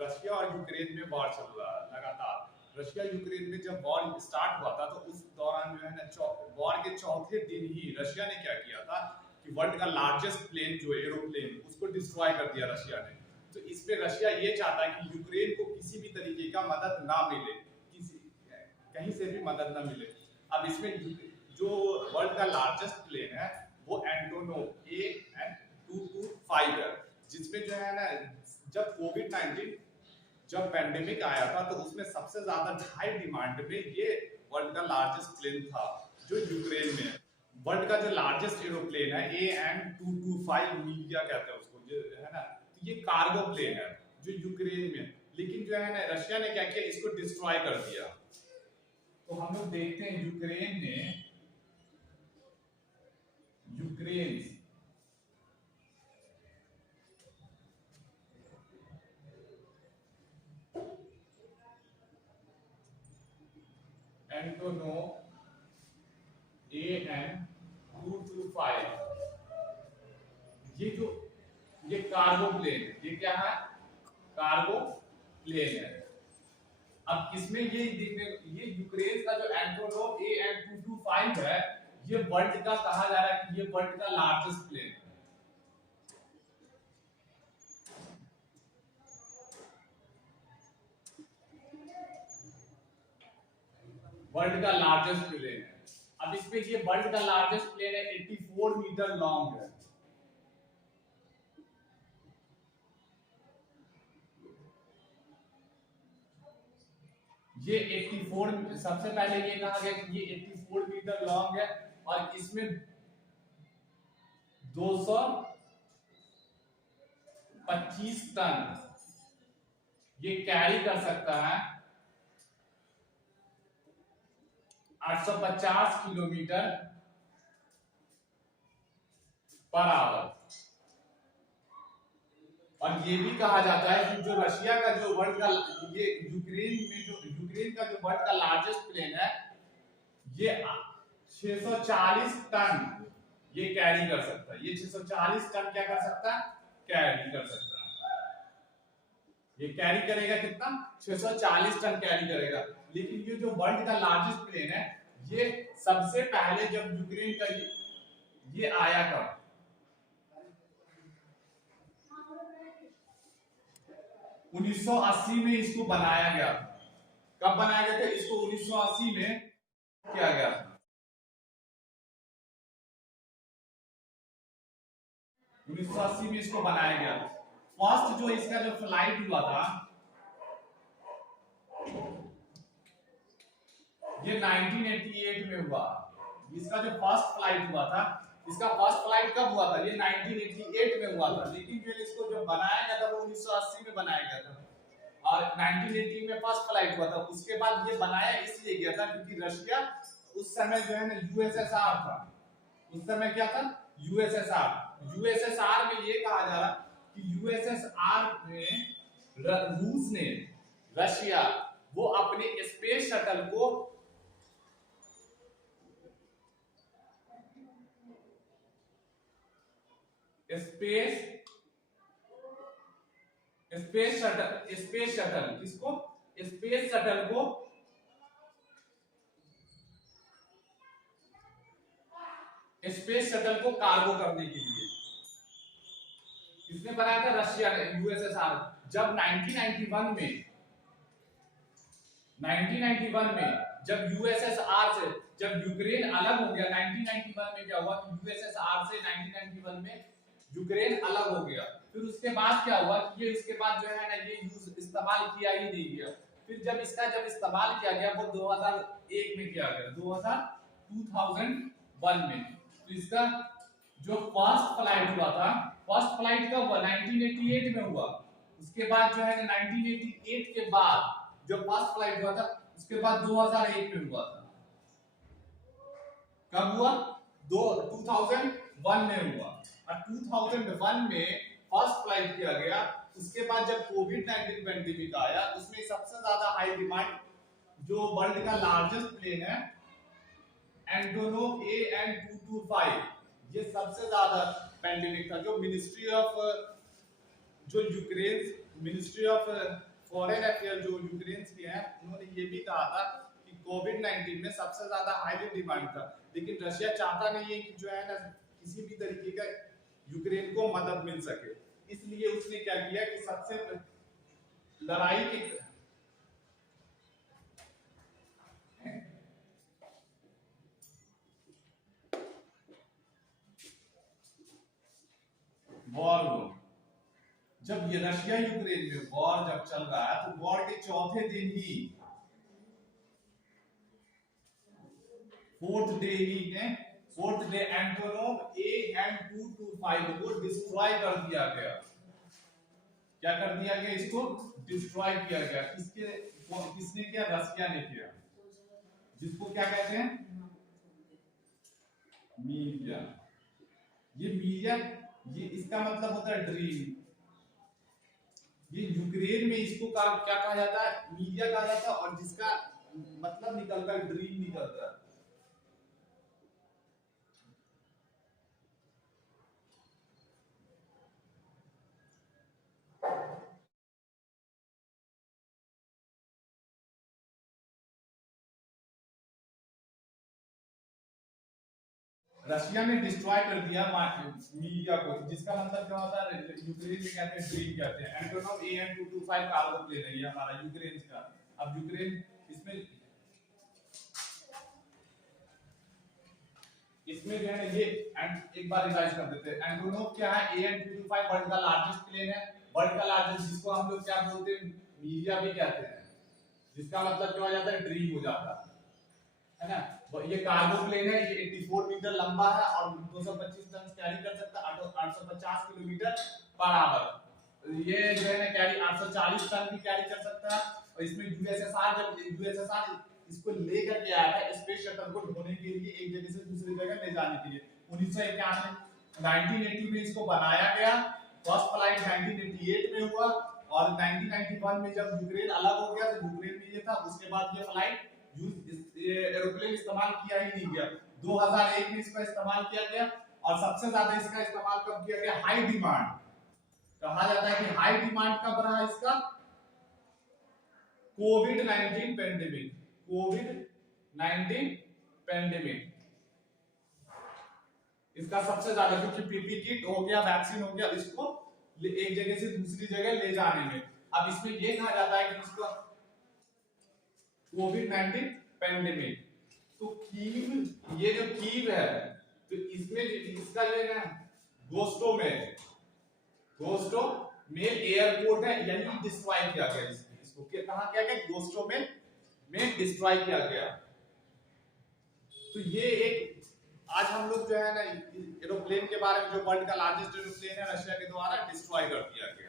Russia और Ukraine में war चल रहा है लगातार। रशिया यूक्रेन में जब वॉर स्टार्ट हुआ था तो उस दौरान जो है ना वॉर के चौथे दिन ही रशिया ने क्या किया था कि वर्ल्ड का लार्जेस्ट प्लेन जो एरोप्लेन उसको डिस्ट्रॉय कर दिया रशिया ने। तो इस पे रशिया ये चाहता है कि यूक्रेन को किसी भी तरीके का मदद ना मिले, किसी कहीं से भी मदद ना मिले। अब इसमें जो वर्ल्ड का लार्जेस्ट प्लेन है वो एंटोनोव AN225 है, जिसमें जो है ना जब कोविड-19 जब पैंडेमिक आया था तो उसमें सबसे ज्यादा हाई डिमांड में ये वर्ल्ड का लार्जेस्ट प्लेन था जो यूक्रेन में है। वर्ल्ड का जो लार्जेस्ट एरोप्लेन है AN225 मीडिया कहते हैं उसको, जो है ना ये कार्गो प्लेन है जो यूक्रेन में, लेकिन जो है ना रशिया ने क्या किया, इसको डिस्ट्रॉय कर दिया। तो हम लोग देखते हैं यूक्रेन एंटोनोव AN225 ये कार्गो प्लेन, ये क्या है, कार्गो प्लेन है। अब इसमें ये देखने, ये यूक्रेन का जो एंटोनोव AN225 है ये वर्ल्ड का कहा जा रहा है कि ये वर्ल्ड का लार्जेस्ट प्लेन है। वर्ल्ड का लार्जेस्ट प्लेन है। अब इसमें ये वर्ल्ड का लार्जेस्ट प्लेन है, 84 मीटर लॉन्ग है। ये 84, सबसे पहले ये कहा गया कि ये 84 मीटर लॉन्ग है और इसमें 225 टन ये कैरी कर सकता है, 850 किलोमीटर पर आवर। और ये भी कहा जाता है कि जो रशिया का जो वर्ल्ड का ये यूक्रेन का जो वर्ल्ड का लार्जेस्ट प्लेन है ये 640 टन ये कैरी कर सकता है। ये 640 टन क्या कर सकता है, कैरी कर सकता है। ये कैरी करेगा कितना, 640 टन कैरी करेगा। लेकिन ये जो वर्ल्ड का लार्जेस्ट प्लेन है ये सबसे पहले जब यूक्रेन का ये आया कब, 1980 में इसको बनाया गया। कब बनाया गया था इसको, 1980 में किया गया था। 1980 में इसको बनाया गया। फर्स्ट जो इसका जो फ्लाइट हुआ था ये 1988 में हुआ। इसका जो फर्स्ट फ्लाइट हुआ था, इसका फर्स्ट फ्लाइट कब हुआ था, ये 1988 में हुआ था। लेकिन जो इसको जो बनाया गया था वो 1980 में बनाया गया था और 1980 में फर्स्ट फ्लाइट हुआ था। उसके बाद ये बनाया इसलिए गया था क्योंकि रशिया उस समय जो है ना यूएसएसआर था। उस समय क्या था, यूएसएसआर में ये कहा जा रहा कि यूएसएसआर में रूस ने, रशिया वो अपने स्पेस शटल को स्पेस शटल को कार्गो करने के लिए इसने बनाया था रशिया ने, यूएसएसआर। जब 1991 में जब यूएसएसआर से जब यूक्रेन अलग हो गया, 1991 में क्या हुआ कि यूएसएसआर से 1991 में यूक्रेन अलग हो गया। फिर उसके बाद क्या हुआ कि ये उसके बाद जो है ना ये इस्तेमाल किया ही नहीं गया। फिर जब इस्तेमाल किया गया वो 2001 में किया गया, 2001 में। तो इसका जो फर्स्ट फ्लाइट हुआ था, फर्स्ट फ्लाइट कब हुआ, 1988 में हुआ। उसके बाद जो है ना 1988 के बाद जो फर्स्ट फ्लाइट हुआ था उसके बाद 2001 में हुआ था। कब हुआ, 2001 में हुआ। और 2001 में फर्स्ट फ्लाइट किया गया। उसके बाद जब कोविड-19 पैंडेमिक आया उसमें सबसे ज्यादा हाई डिमांड जो वर्ल्ड का लार्जेस्ट प्लेन है एंटोनोव AN225, ये सबसे ज्यादा पैंडेमिक था। जो मिनिस्ट्री ऑफ फॉरेन अफेयर जो यूक्रेन के हैं उन्होंने ये भी कहा था कि कोविड-19 में सबसे ज्यादा हाईली डिमांड था, लेकिन रशिया चाहता नहीं है कि जो है ना किसी भी तरीके का यूक्रेन को मदद मिल सके, इसलिए उसने क्या किया कि सबसे लड़ाई के वॉर हुआ। जब ये रशिया यूक्रेन में वॉर जब चल रहा है तो वॉर के चौथे दिन ही फोर्थ डे एंटोनोव AN225 को डिस्ट्रॉय कर दिया गया। क्या कर दिया गया? इसको डिस्ट्रॉय किया गया। किसने किया? रशिया ने किया, जिसको क्या कहते हैं? मीडिया। ये मीडिया, ये इसका मतलब होता है ड्रीम। ये यूक्रेन में इसको क्या कहा जाता है? मीडिया कहा जाता है, और जिसका मतलब निकलता है ड्रीम निकलता है। रशिया ने डिस्ट्रॉय कर दिया मीडिया को, जिसका मतलब क्या होता है? यूक्रेन में कहते हैं ड्रीम कहते हैं। एंटोनोव AN225 कार्गो प्लेन है ये हमारा यूक्रेन का। अब यूक्रेन इसमें जो है ये एक बार रिवाइज कर देते हैं। एंटोनोव क्या है? AN225 वर्ल्ड का लार्जेस्ट प्लेन है, वर्ल्ड का लार्जेस्ट, जिसको हम लोग क्या बोलते हैं? मीडिया भी कहते हैं, जिसका मतलब क्या हो जाता है? ड्रीम हो जाता है ना। ये कार्गो प्लेन है, ये 84 मीटर लंबा है और 225 टन कैरी कर सकता है, 850 किलोमीटर पर आवर। ये जो है ना कैरी 840 टन भी कैरी कर सकता है। और इसमें यूएसएसआर इसको लेकर के आया था स्पेस शटल को ढोने के लिए, एक जगह से दूसरी जगह ले जाने के लिए। 1981 में इसको बनाया गया। फर्स्ट फ्लाइट 1988 में हुआ, और 1991 में जब यूक्रेन अलग हो गया तो यूक्रेन में ये था। उसके बाद ये फ्लाइट एरोप्लेन इस्तेमाल किया ही नहीं गया। 2001 में इसका इस्तेमाल किया गया, और सबसे ज्यादा इसका इस्तेमाल कब किया गया? High demand. कहा जाता है कि हाई डिमांड कब रहा इसका? कोविड-19 पेंडेमिक। कोविड-19 पेंडेमिक इसका सबसे ज्यादा, क्योंकि पीपी किट हो गया, वैक्सीन हो गया, इसको एक जगह से दूसरी जगह ले जाने में। अब इसमें यह कहा जाता है कि इसको कोविड-19 पेंडेमिक। तो कीव, ये जो कीव है, तो इसमें इसका जो है गोस्टोमेल एयरपोर्ट है, यही डिस्ट्रॉय किया गया। इसको कहां किया गया? गोस्टोमेल में डिस्ट्रॉय किया गया। तो ये एक आज हम लोग जो है ना एरोप्लेन के बारे में, जो वर्ल्ड का लार्जेस्ट एरोप्लेन है, रशिया के द्वारा डिस्ट्रॉय कर दिया गया।